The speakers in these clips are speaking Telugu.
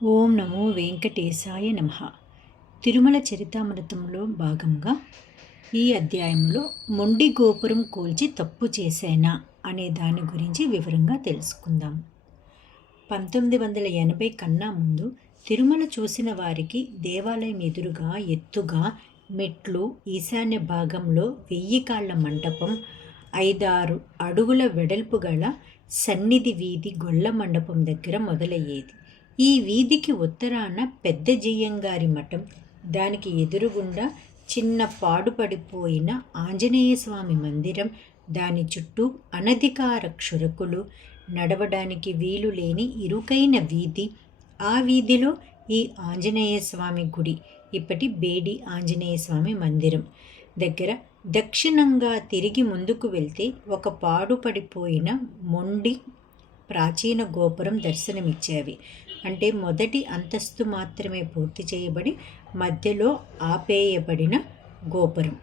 ఓం నమో వెంకటేశాయ నమః. తిరుమల చరితామృతంలో భాగంగా ఈ అధ్యాయంలో మొండి గోపురం కూల్చి తప్పు చేశానా అనే దాని గురించి వివరంగా తెలుసుకుందాం. 1980 కన్నా ముందు తిరుమల చూసిన వారికి దేవాలయం ఎదురుగా ఎత్తుగా మెట్లు, ఈశాన్య భాగంలో 1000 కాళ్ల మంటపం, 5-6 అడుగుల వెడల్పు గల సన్నిధి వీధి గొల్ల మండపం దగ్గర మొదలయ్యేది. ఈ వీధికి ఉత్తరాన పెద్ద జియ్యంగారి మఠం, దానికి ఎదురుగుండా చిన్న పాడుపడిపోయిన ఆంజనేయస్వామి మందిరం, దాని చుట్టూ అనధికార క్షురకులు, నడవడానికి వీలు లేని ఇరుకైన వీధి, ఆ వీధిలో ఈ ఆంజనేయస్వామి గుడి, ఇప్పటి బేడి ఆంజనేయస్వామి మందిరం దగ్గర దక్షిణంగా తిరిగి ముందుకు వెళ్తే ఒక పాడుపడిపోయిన మొండి ప్రాచీన గోపురం దర్శనమిచ్చేవి. అంటే మొదటి అంతస్తు మాత్రమే పూర్తి చేయబడి మధ్యలో ఆపేయబడిన గోపురం.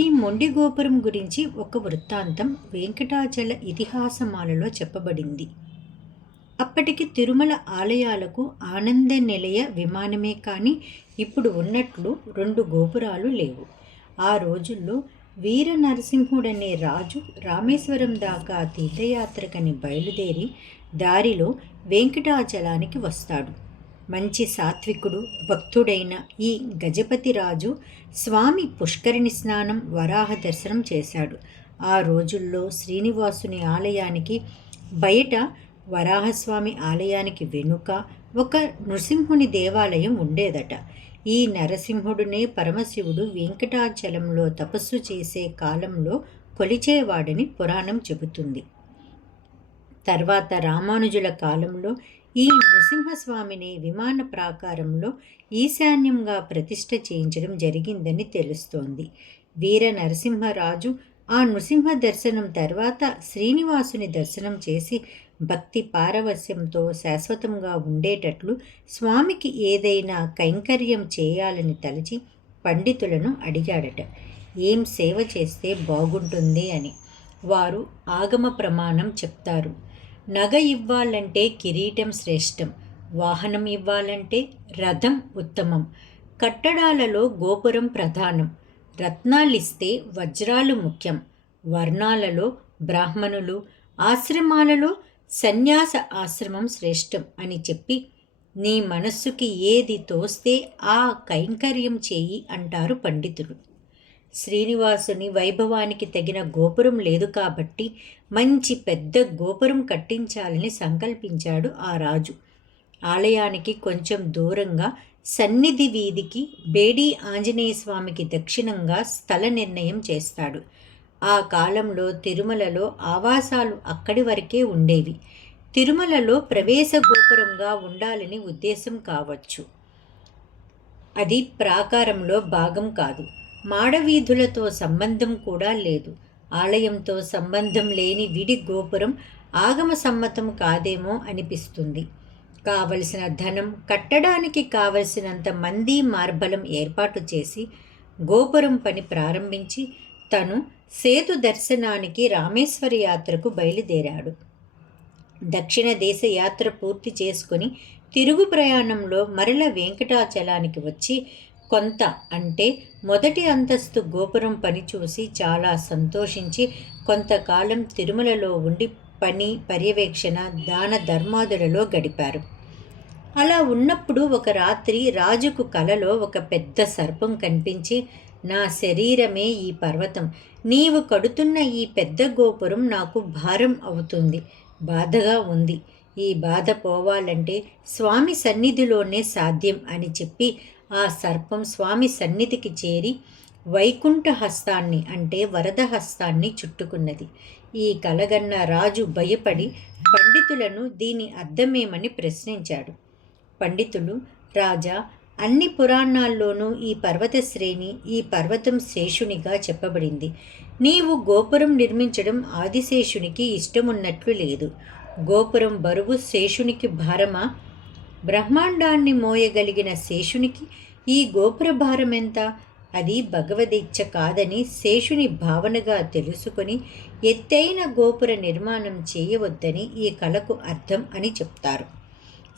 ఈ మొండి గోపురం గురించి ఒక వృత్తాంతం వెంకటాచల ఇతిహాసమాలలో చెప్పబడింది. అప్పటికి తిరుమల ఆలయాలకు ఆనంద నిలయ విమానమే కానీ ఇప్పుడు ఉన్నట్లు 2 గోపురాలు లేవు. ఆ రోజుల్లో వీర నరసింహుడనే రాజు రామేశ్వరం దాకా తీర్థయాత్రకని బయలుదేరి దారిలో వెంకటాచలానికి వస్తాడు. మంచి సాత్వికుడు, భక్తుడైన ఈ గజపతి రాజు స్వామి పుష్కరిణి స్నానం, వరాహ దర్శనం చేశాడు. ఆ రోజుల్లో శ్రీనివాసుని ఆలయానికి బయట, వరాహస్వామి ఆలయానికి వెనుక ఒక నృసింహుని దేవాలయం ఉండేదట. ఈ నరసింహుడునే పరమశివుడు వెంకటాచలంలో తపస్సు చేసే కాలంలో కొలిచేవాడని పురాణం చెబుతుంది. తర్వాత రామానుజుల కాలంలో ఈ నృసింహస్వామిని విమాన ప్రాకారంలో ఈశాన్యంగా ప్రతిష్ఠ చేయించడం జరిగిందని తెలుస్తోంది. వీర నరసింహరాజు ఆ నృసింహ దర్శనం తర్వాత శ్రీనివాసుని దర్శనం చేసి భక్తి పారవస్యంతో శాశ్వతంగా ఉండేటట్లు స్వామికి ఏదైనా కైంకర్యం చేయాలని తలచి పండితులను అడిగాడట. ఏం సేవ చేస్తే బాగుంటుంది అని. వారు ఆగమ ప్రమాణం చెప్తారు. నగ ఇవ్వాలంటే కిరీటం శ్రేష్టం, వాహనం ఇవ్వాలంటే రథం ఉత్తమం, కట్టడాలలో గోపురం ప్రధానం, రత్నాలిస్తే వజ్రాలు ముఖ్యం, వర్ణాలలో బ్రాహ్మణులు, ఆశ్రమాలలో సన్యాస ఆశ్రమం శ్రేష్టం అని చెప్పి నీ మనస్సుకి ఏది తోస్తే ఆ కైంకర్యం చేయి అంటారు పండితులు. శ్రీనివాసుని వైభవానికి తగిన గోపురం లేదు కాబట్టి మంచి పెద్ద గోపురం కట్టించాలని సంకల్పించాడు ఆ రాజు. ఆలయానికి కొంచెం దూరంగా సన్నిధి వీధికి బేడి ఆంజనేయ స్వామికి దక్షిణంగా స్థల నిర్ణయం చేస్తాడు. ఆ కాలంలో తిరుమలలో ఆవాసాలు అక్కడి వరకే ఉండేవి. తిరుమలలో ప్రవేశ గోపురంగా ఉండాలని ఉద్దేశం కావచ్చు. అది ప్రాకారంలో భాగం కాదు. మాడవీధులతో సంబంధం కూడా లేదు. ఆలయంతో సంబంధం లేని విడి గోపురం ఆగమ సమ్మతం కాదేమో అనిపిస్తుంది. కావలసిన ధనం, కట్టడానికి కావలసినంత మంది మార్బలం ఏర్పాటు చేసి గోపురం పని ప్రారంభించి తను సేతు దర్శనానికి రామేశ్వర యాత్రకు బయలుదేరాడు. దక్షిణ దేశ యాత్ర పూర్తి చేసుకుని తిరుగు ప్రయాణంలో మరల వెంకటాచలానికి వచ్చి కొంత, అంటే మొదటి అంతస్తు గోపురం పని చూసి చాలా సంతోషించి కొంతకాలం తిరుమలలో ఉండి పని, పర్యవేక్షణ, దాన ధర్మాదులలో గడిపారు. అలా ఉన్నప్పుడు ఒక రాత్రి రాజుకు కలలో ఒక పెద్ద సర్పం కనిపించి, నా శరీరమే ఈ పర్వతం, నీవు కడుతున్న ఈ పెద్ద గోపురం నాకు భారం అవుతుంది, బాధగా ఉంది, ఈ బాధ పోవాలంటే స్వామి సన్నిధిలోనే సాధ్యం అని చెప్పి ఆ సర్పం స్వామి సన్నిధికి చేరి వైకుంఠ హస్తాన్ని, అంటే వరద హస్తాన్ని చుట్టుకున్నది. ఈ కలగన్న రాజు భయపడి పండితులను దీని అర్థమేమని ప్రశ్నించాడు. పండితులు, రాజా, అన్ని పురాణాల్లోనూ ఈ పర్వత శ్రేణి, ఈ పర్వతం శేషునిగా చెప్పబడింది. నీవు గోపురం నిర్మించడం ఆదిశేషునికి ఇష్టమున్నట్లు లేదు. గోపురం బరువు శేషునికి భారమా? బ్రహ్మాండాన్ని మోయగలిగిన శేషునికి ఈ గోపుర భారం ఎంత? అది భగవదీచ్ఛ కాదని శేషుని భావనగా తెలుసుకొని ఎత్తైన గోపుర నిర్మాణం చేయవద్దని ఈ కళకు అర్థం అని చెప్తారు.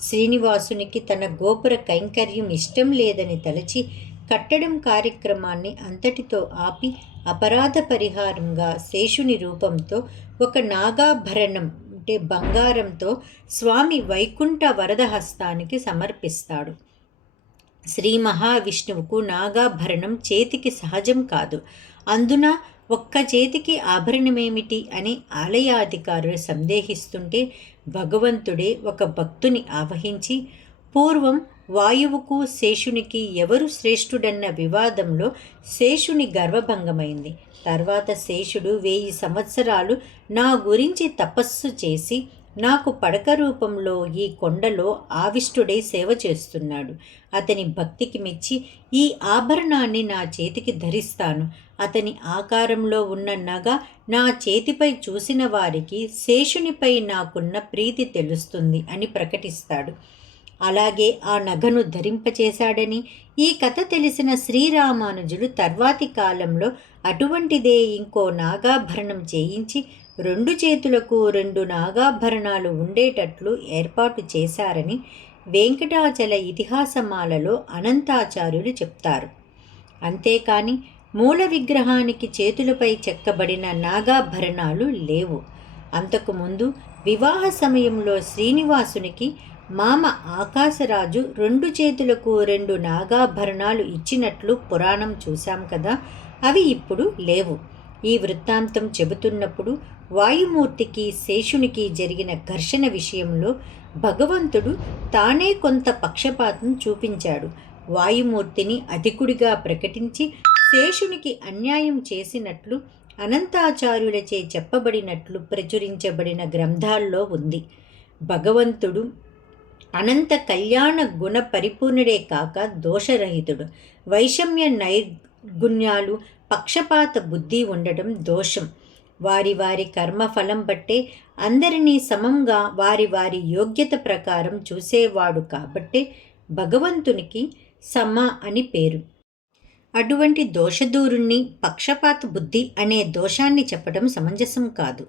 శ్రీనివాసునికి తన గోపుర కైంకర్యం ఇష్టం లేదని తలచి కట్టడం కార్యక్రమాన్ని అంతటితో ఆపి అపరాధ పరిహారంగా శేషుని రూపంతో ఒక నాగాభరణం అంటే బంగారంతో స్వామి వైకుంఠ వరదహస్తానికి సమర్పిస్తాడు. శ్రీ మహావిష్ణువుకు నాగాభరణం చేతికి సహజం కాదు. అందున ఒక్క చేతికి ఆభరణమేమిటి అని ఆలయాధికారులు సందేహిస్తుంటే భగవంతుడే ఒక భక్తుని ఆవహించి, పూర్వం వాయువుకు శేషునికి ఎవరు శ్రేష్ఠుడన్న వివాదంలో శేషుని గర్వభంగమైంది. తర్వాత శేషుడు 1000 సంవత్సరాలు నా గురించి తపస్సు చేసి నాకు పడక రూపంలో ఈ కొండలో ఆవిష్టుడై సేవ చేస్తున్నాడు. అతని భక్తికి మెచ్చి ఈ ఆభరణాన్ని నా చేతికి ధరిస్తాను. అతని ఆకారంలో ఉన్న నగ నా చేతిపై చూసిన వారికి శేషునిపై నాకున్న ప్రీతి తెలుస్తుంది అని ప్రకటిస్తాడు. అలాగే ఆ నగను ధరింపచేశాడని ఈ కథ తెలిసిన శ్రీరామానుజుడు తర్వాతి కాలంలో అటువంటిదే ఇంకో నాగాభరణం చేయించి 2 చేతులకు 2 నాగాభరణాలు ఉండేటట్లు ఏర్పాటు చేశారని వెంకటాచల ఇతిహాసమాలలో అనంతాచార్యులు చెప్తారు. అంతేకాని మూల విగ్రహానికి చేతులపై చెక్కబడిన నాగాభరణాలు లేవు. అంతకుముందు వివాహ సమయంలో శ్రీనివాసునికి మామ ఆకాశరాజు 2 చేతులకు 2 నాగాభరణాలు ఇచ్చినట్లు పురాణం చూశాం కదా, అవి ఇప్పుడు లేవు. ఈ వృత్తాంతం చెబుతున్నప్పుడు వాయుమూర్తికి శేషునికి జరిగిన ఘర్షణ విషయంలో భగవంతుడు తానే కొంత పక్షపాతం చూపించాడు. వాయుమూర్తిని అధికుడిగా ప్రకటించి శేషునికి అన్యాయం చేసినట్లు అనంతాచార్యులచే చెప్పబడినట్లు ప్రచురించబడిన గ్రంథాల్లో ఉంది. భగవంతుడు అనంత కళ్యాణ గుణ పరిపూర్ణుడే కాక దోషరహితుడు. వైషమ్య నైర్గుణ్యాలు, పక్షపాత బుద్ధి ఉండటం దోషం. వారి వారి కర్మఫలం బట్టే అందరినీ సమంగా వారి వారి యోగ్యత ప్రకారం చూసేవాడు కాబట్టే భగవంతునికి సమ అని పేరు. అటువంటి దోషదూరుణ్ణి పక్షపాత బుద్ధి అనే దోషాన్ని చెప్పడం సమంజసం కాదు.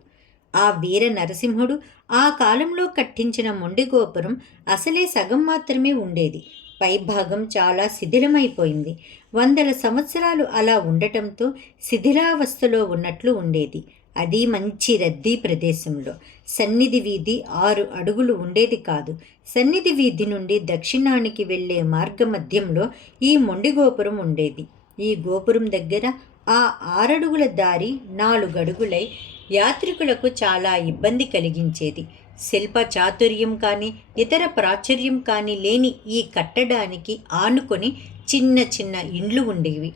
ఆ వీర నరసింహుడు ఆ కాలంలో కట్టించిన మొండి గోపురం అసలే సగం మాత్రమే ఉండేది. పైభాగం చాలా శిథిలమైపోయింది. 100 సంవత్సరాలు అలా ఉండటంతో శిథిలావస్థలో ఉన్నట్లు ఉండేది. అది మంచి రద్దీ ప్రదేశంలో. సన్నిధి వీధి 6 అడుగులు ఉండేది కాదు. సన్నిధి వీధి నుండి దక్షిణానికి వెళ్లే మార్గమధ్యంలో ఈ మొండి గోపురం ఉండేది. ఈ గోపురం దగ్గర ఆ 6 అడుగుల దారి 4 అడుగులై యాత్రికులకు చాలా ఇబ్బంది కలిగించేది. శిల్ప చాతుర్యం కానీ ఇతర ప్రాచుర్యం కానీ లేని ఈ కట్టడానికి ఆనుకొని చిన్న చిన్న ఇండ్లు ఉండేవి.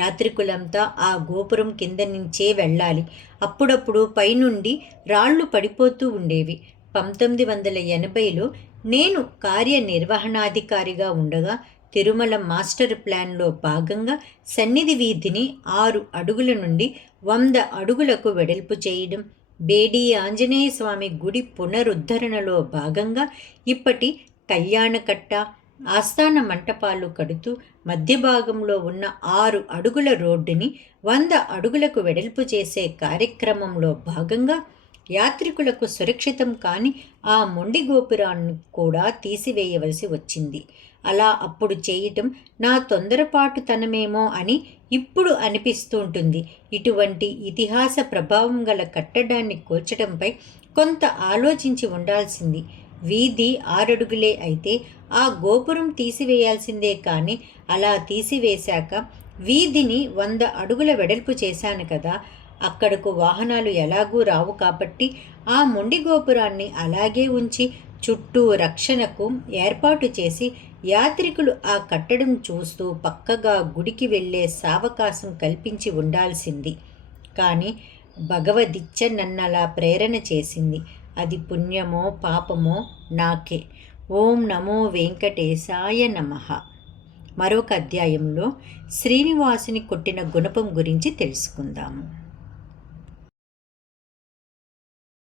యాత్రికులంతా ఆ గోపురం కింద నుంచే వెళ్ళాలి. అప్పుడప్పుడు పైనుండి రాళ్ళు పడిపోతూ ఉండేవి. 1980లో నేను కార్యనిర్వహణాధికారిగా ఉండగా తిరుమల మాస్టర్ ప్లాన్లో భాగంగా సన్నిధి వీధిని 6 అడుగుల నుండి 100 అడుగులకు వెడల్పు చేయడం, బేడి ఆంజనేయ స్వామి గుడి పునరుద్ధరణలో భాగంగా ఇప్పటి కళ్యాణకట్ట, ఆస్థాన మంటపాలు కడుతూ మధ్య భాగంలో ఉన్న 6 అడుగుల రోడ్డుని 100 అడుగులకు వెడల్పు చేసే కార్యక్రమంలో భాగంగా యాత్రికులకు సురక్షితం కాని ఆ మొండి గోపురాన్ని కూడా తీసివేయవలసి వచ్చింది. అలా అప్పుడు చేయటం నా తొందరపాటుతనమేమో అని ఇప్పుడు అనిపిస్తుంటుంది. ఇటువంటి ఇతిహాస ప్రభావం గల కట్టడాన్ని కూల్చడంపై కొంత ఆలోచించి ఉండాల్సింది. వీధి 6 అడుగులే అయితే ఆ గోపురం తీసివేయాల్సిందే. కానీ అలా తీసివేశాక వీధిని 100 అడుగుల వెడల్పు చేశాను కదా, అక్కడకు వాహనాలు ఎలాగూ రావు కాబట్టి ఆ మొండి గోపురాన్ని అలాగే ఉంచి చుట్టూ రక్షణకు ఏర్పాటు చేసి యాత్రికులు ఆ కట్టడం చూస్తూ పక్కగా గుడికి వెళ్ళే సావకాశం కల్పించి ఉండాల్సింది. కానీ భగవదిచ్చ నన్నలా ప్రేరణ చేసింది. అది పుణ్యమో పాపమో నాకే. ఓం నమో వెంకటేశాయ నమః. మరొక అధ్యాయంలో శ్రీనివాసుని కొట్టిన గుణపం గురించి తెలుసుకుందాము.